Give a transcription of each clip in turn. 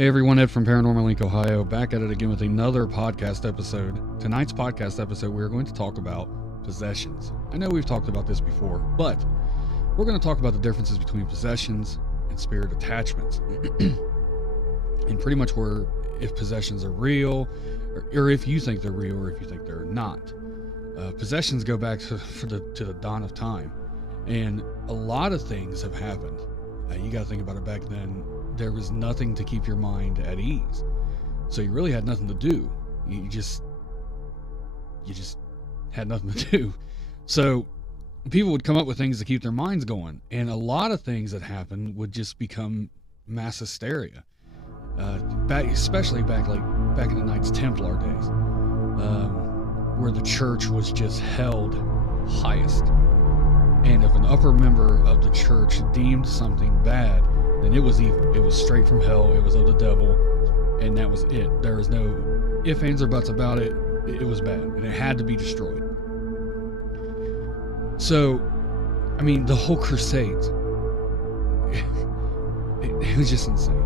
Hey everyone, Ed from Paranormal Link, Ohio, back at it again with another podcast episode. Tonight's podcast episode, we're going to talk about possessions. I know we've talked about this before, but we're going to talk about the differences between possessions and spirit attachments. And pretty much where if possessions are real, or if you think they're real, or if you think they're not. Possessions go back to the dawn of time, and a lot of things have happened. You got to think about it. Back then, there was nothing to keep your mind at ease, so you really had nothing to do. You just had nothing to do. So people would come up with things to keep their minds going, and a lot of things that happened would just become mass hysteria. Especially back in the Knights Templar days, where the church was just held highest. And if an upper member of the church deemed something bad, then it was evil. It was straight from hell. It was of the devil, and that was it. There was no ifs, ands, or buts about it. It was bad, and it had to be destroyed. So, I mean, the whole Crusades, it was just insane.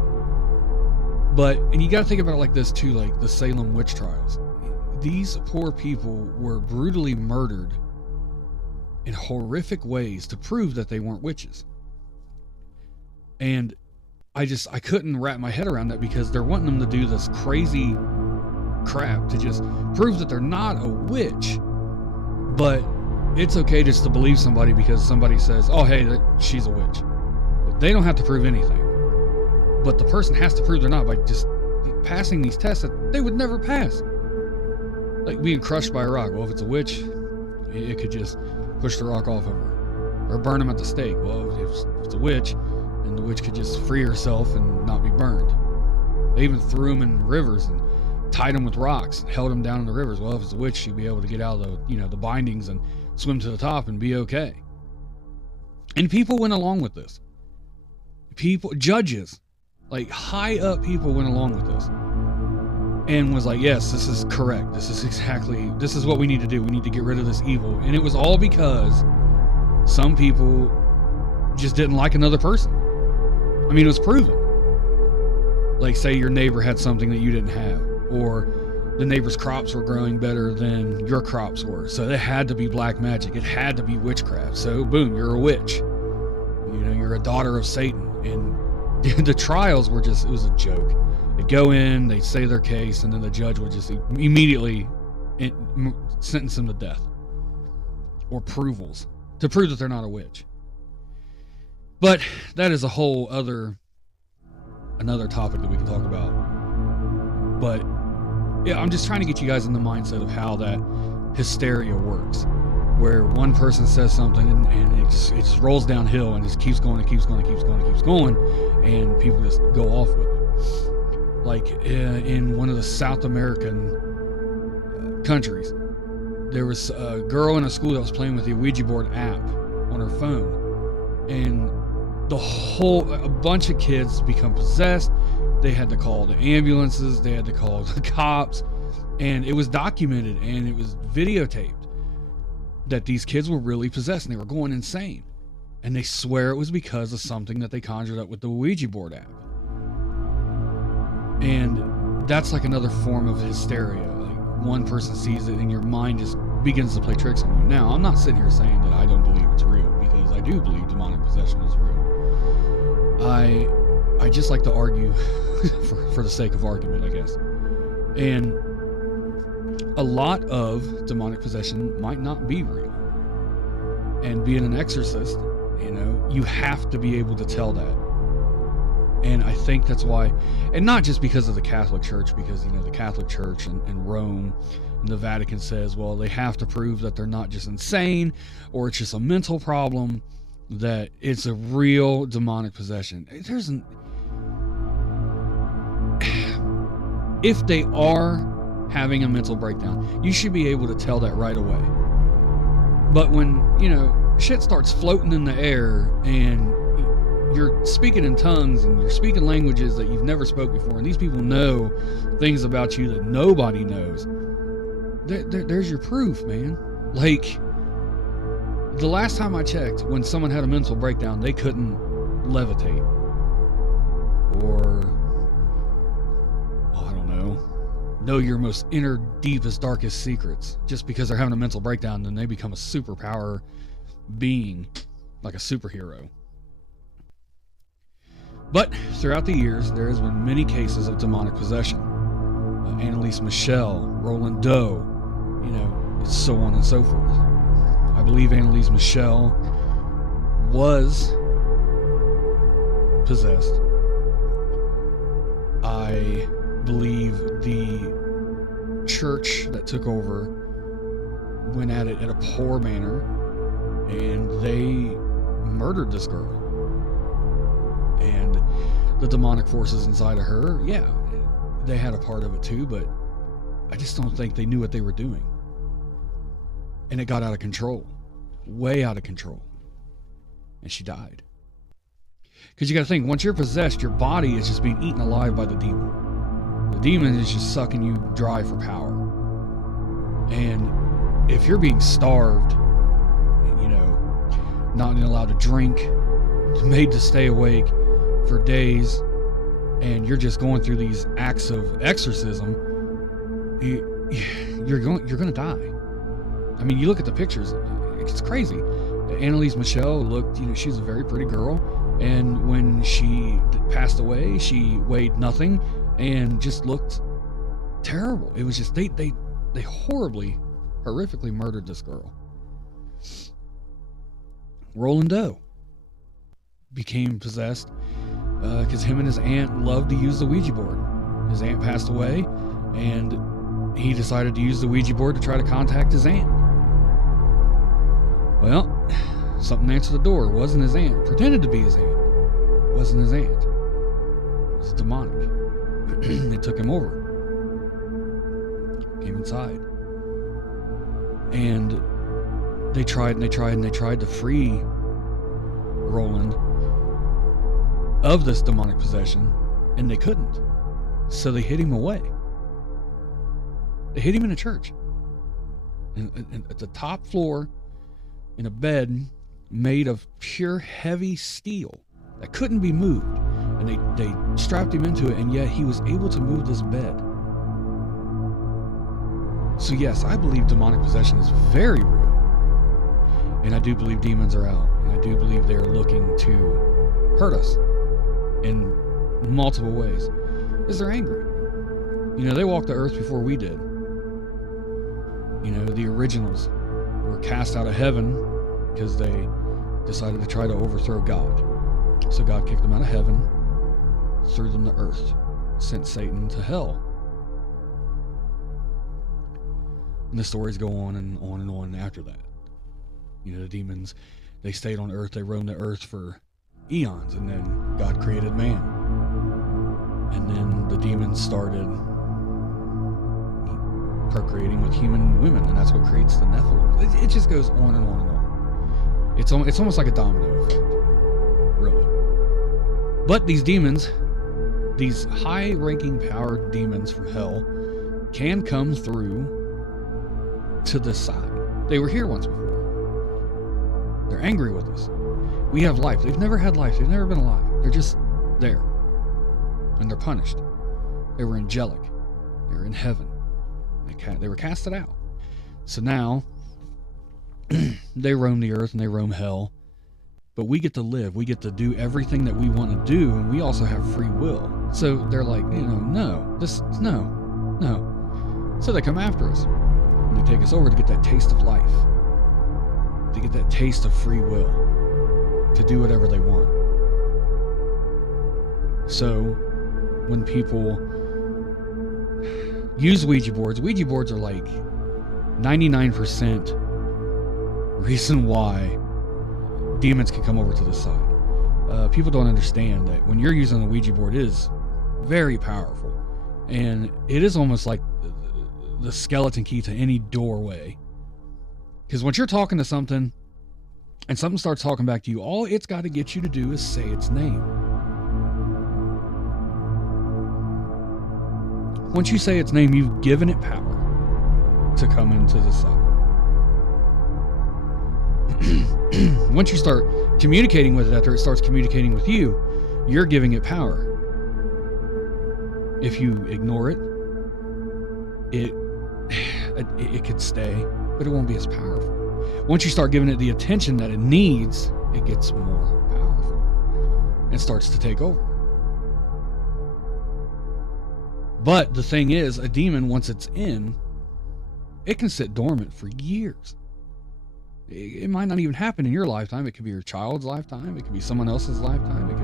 And you got to think about it like this too, like the Salem witch trials. These poor people were brutally murdered in horrific ways to prove that they weren't witches. And I couldn't wrap my head around that, because they're wanting them to do this crazy crap to just prove that they're not a witch. But it's okay just to believe somebody because somebody says, oh, hey, she's a witch. They don't have to prove anything. But the person has to prove they're not by just passing these tests that they would never pass. Like being crushed by a rock. Well, if it's a witch, it could just push the rock off of her. Or burn them at the stake. Well, if it's a witch, and the witch could just free herself and not be burned. They even threw them in rivers and tied them with rocks and held them down in the rivers. Well, if it's a witch, she'd be able to get out of the bindings and swim to the top and be okay. And people went along with this. Judges, like high up people, went along with this and was like, yes, this is correct. This is what we need to do. We need to get rid of this evil. And it was all because some people just didn't like another person. I mean, it was proven. Like, say your neighbor had something that you didn't have, or the neighbor's crops were growing better than your crops were. So it had to be black magic. It had to be witchcraft. So boom, you're a witch. You're a daughter of Satan. And the trials were it was a joke. They'd go in, they'd say their case, and then the judge would just immediately sentence them to death or provals to prove that they're not a witch. But that is a whole another topic that we can talk about. But yeah, I'm just trying to get you guys in the mindset of how that hysteria works, where one person says something and it just rolls downhill and just keeps going and keeps going and keeps going and keeps going, and people just go off with it. Like in one of the South American countries, there was a girl in a school that was playing with the Ouija board app on her phone, and a bunch of kids become possessed. They had to call the ambulances, they had to call the cops, and it was documented and it was videotaped that these kids were really possessed and they were going insane. And they swear it was because of something that they conjured up with the Ouija board app. And that's like another form of hysteria. Like one person sees it and your mind just begins to play tricks on you. Now, I'm not sitting here saying that I don't believe it's real, because I do believe demonic possession is real. I just like to argue for the sake of argument, I guess. And a lot of demonic possession might not be real. And being an exorcist, you have to be able to tell that. And I think that's why, and not just because of the Catholic Church, because the Catholic Church and Rome and the Vatican says, well, they have to prove that they're not just insane or it's just a mental problem, that it's a real demonic possession. If they are having a mental breakdown, you should be able to tell that right away. But when shit starts floating in the air and you're speaking in tongues and you're speaking languages that you've never spoke before, and these people know things about you that nobody knows, there's your proof, man. Like, the last time I checked, when someone had a mental breakdown, they couldn't levitate or know your most inner, deepest, darkest secrets. Just because they're having a mental breakdown, then they become a superpower being, like a superhero. But throughout the years, there has been many cases of demonic possession. Annalise Michel, Roland Doe, so on and so forth. I believe Annalise Michel was possessed. I believe the church that took over went at it in a poor manner, and they murdered this girl. And the demonic forces inside of her, yeah, they had a part of it too, but I just don't think they knew what they were doing. And it got out of control, way out of control. And she died. Because you got to think, once you're possessed, your body is just being eaten alive by the demon. The demon is just sucking you dry for power. And if you're being starved, not allowed to drink, made to stay awake for days, and you're just going through these acts of exorcism, you're going to die. I mean, you look at the pictures, it's crazy. Annalise Michel looked, she was a very pretty girl, and when she passed away, she weighed nothing and just looked terrible. It was just, they horribly, horrifically murdered this girl. Roland Doe became possessed because him and his aunt loved to use the Ouija board. His aunt passed away, and he decided to use the Ouija board to try to contact his aunt. Well, something answered the door. It wasn't his aunt. Pretended to be his aunt. It wasn't his aunt. It was demonic. It took him over. Came inside. And they tried to free Roland of this demonic possession, and they couldn't. So they hid him away. They hid him in a church. At the top floor, in a bed made of pure heavy steel that couldn't be moved. And they strapped him into it, and yet he was able to move this bed. So yes, I believe demonic possession is very real. And I do believe demons are out. And I do believe they're looking to hurt us in multiple ways. Because they're angry. They walked the earth before we did. The originals were cast out of heaven because they decided to try to overthrow God. So God kicked them out of heaven, threw them to earth, sent Satan to hell. And the stories go on and on and on after that. The demons, they stayed on earth, they roamed the earth for eons, and then God created man. And then the demons started procreating with human women, and that's what creates the Nephilim. It just goes on and on and on. It's almost like a domino effect, really. But these demons, these high-ranking powered demons from hell, can come through to this side. They were here once before. They're angry with us. We have life. They've never had life. They've never been alive. They're just there. And they're punished. They were angelic. They were in heaven. They were casted out. So now, they roam the earth and they roam hell. But we get to live. We get to do everything that we want to do. And we also have free will. So they're like, no. So they come after us. And they take us over to get that taste of life. To get that taste of free will. To do whatever they want. So, when people use Ouija boards are like 99% reason why demons can come over to the side. People don't understand that when you're using a Ouija board, it is very powerful. And it is almost like the skeleton key to any doorway. Because once you're talking to something, and something starts talking back to you, all it's got to get you to do is say its name. Once you say its name, you've given it power to come into the side. Once you start communicating with it after it starts communicating with you, you're giving it power. If you ignore it, it could stay, but it won't be as powerful. Once you start giving it the attention that it needs, it gets more powerful and starts to take over. But the thing is, a demon, once it's in, it can sit dormant for years. It might not even happen in your lifetime. It could be your child's lifetime. It could be someone else's lifetime. It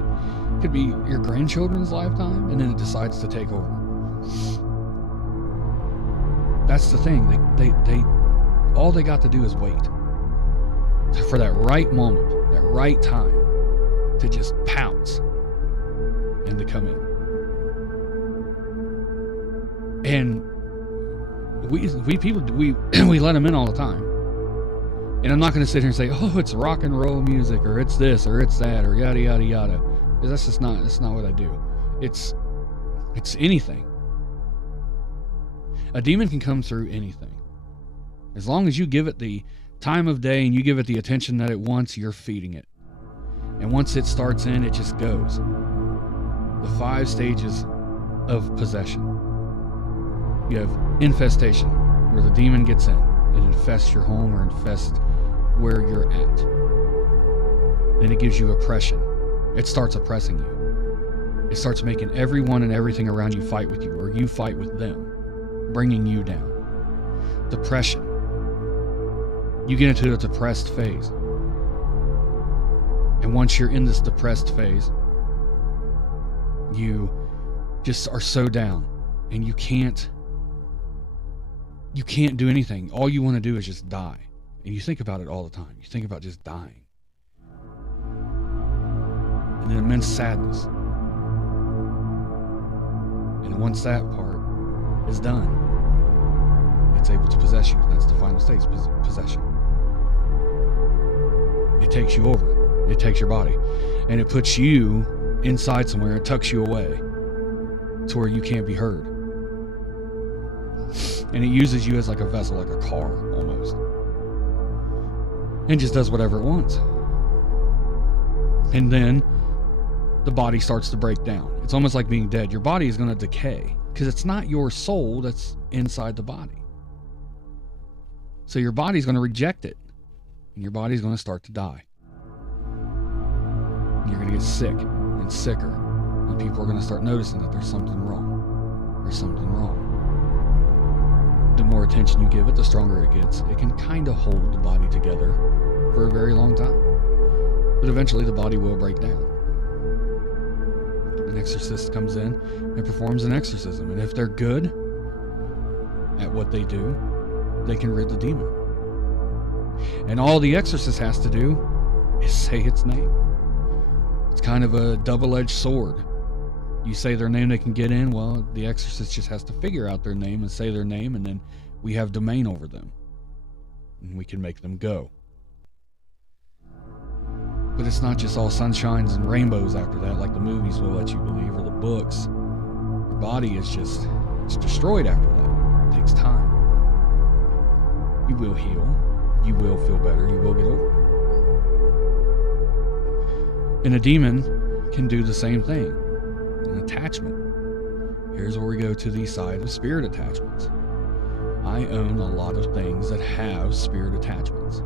could be your grandchildren's lifetime, and then it decides to take over. That's the thing. They all they got to do is wait for that right moment, that right time to just pounce and to come in. And we people, we let them in all the time. And I'm not going to sit here and say, oh, it's rock and roll music, or it's this, or it's that, or yada, yada, yada. Because that's not what I do. It's anything. A demon can come through anything. As long as you give it the time of day and you give it the attention that it wants, you're feeding it. And once it starts in, it just goes. The 5 stages of possession. You have infestation, where the demon gets in. It infests your home or infests where you're at. Then it gives you oppression. It starts oppressing you. It starts making everyone and everything around you fight with you, or you fight with them, bringing you down. Depression. You get into a depressed phase. And once you're in this depressed phase, you just are so down, and you can't do anything. All you want to do is just die. And you think about it all the time. You think about just dying. And then immense sadness. And once that part is done, it's able to possess you. That's the final stage, possession. It takes you over. It takes your body. And it puts you inside somewhere. It tucks you away to where you can't be heard. And it uses you as like a vessel, like a car almost. And just does whatever it wants. And then the body starts to break down. It's almost like being dead. Your body is going to decay because it's not your soul that's inside the body. So your body's going to reject it. And your body's going to start to die. And you're going to get sick and sicker. And people are going to start noticing that there's something wrong. There's something wrong. The more attention you give it, the stronger it gets. It can kind of hold the body together for a very long time. But eventually the body will break down. An exorcist comes in and performs an exorcism. And if they're good at what they do, they can rid the demon. And all the exorcist has to do is say its name. It's kind of a double-edged sword. You say their name, they can get in. Well, the exorcist just has to figure out their name and say their name, and then we have domain over them. And we can make them go. But it's not just all sunshines and rainbows after that, like the movies will let you believe, or the books. Your body is just, it's destroyed after that. It takes time. You will heal. You will feel better. You will get over it. And a demon can do the same thing. An attachment. Here's where we go to the side of spirit attachments. I own a lot of things that have spirit attachments.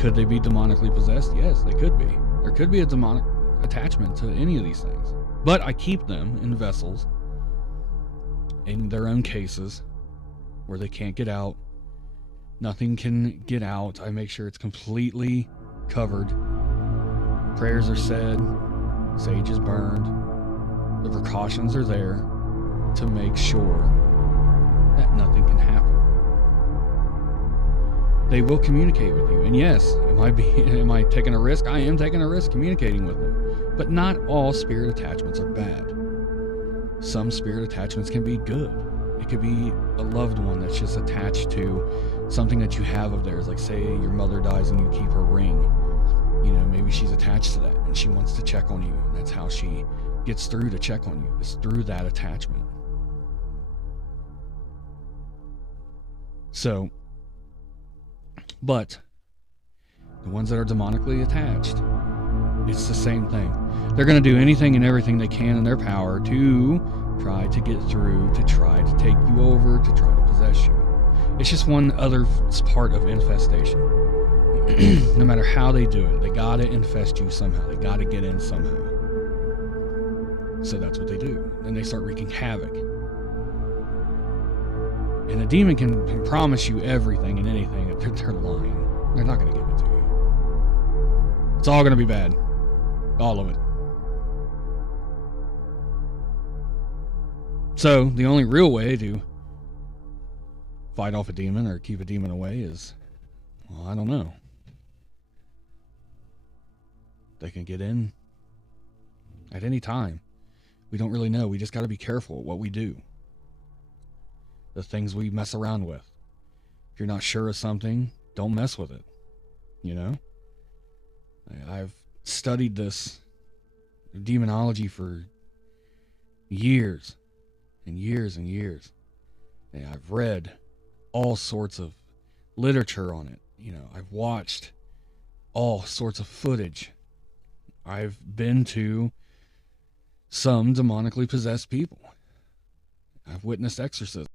Could they be demonically possessed? Yes, they could be. There could be a demonic attachment to any of these things. But I keep them in vessels, in their own cases, where they can't get out. Nothing can get out. I make sure it's completely covered. Prayers are said. Sage is burned. The precautions are there to make sure that nothing can happen. They will communicate with you. And yes, am I taking a risk? I am taking a risk communicating with them. But not all spirit attachments are bad. Some spirit attachments can be good. It could be a loved one that's just attached to something that you have of theirs. Like say your mother dies and you keep her ring. You know, maybe she's attached to that and she wants to check on you. And that's how she gets through to check on you. It's through that attachment. So, but the ones that are demonically attached, It's the same thing. They're going to do anything and everything they can in their power to try to get through, to try to take you over, to try to possess you. It's just one other part of infestation. No matter how they do it, they got to infest you somehow. They got to get in somehow. So that's what they do. Then they start wreaking havoc. And a demon can promise you everything and anything. They're lying. They're not going to give it to you. It's all going to be bad. All of it. So the only real way to fight off a demon or keep a demon away is, well, I don't know. They can get in at any time. We don't really know. We just got to be careful what we do. The things we mess around with. If you're not sure of something, don't mess with it. You know? I've studied this demonology for years and years and years. And I've read all sorts of literature on it. You know, I've watched all sorts of footage. I've been to some demonically possessed people. I've witnessed exorcisms.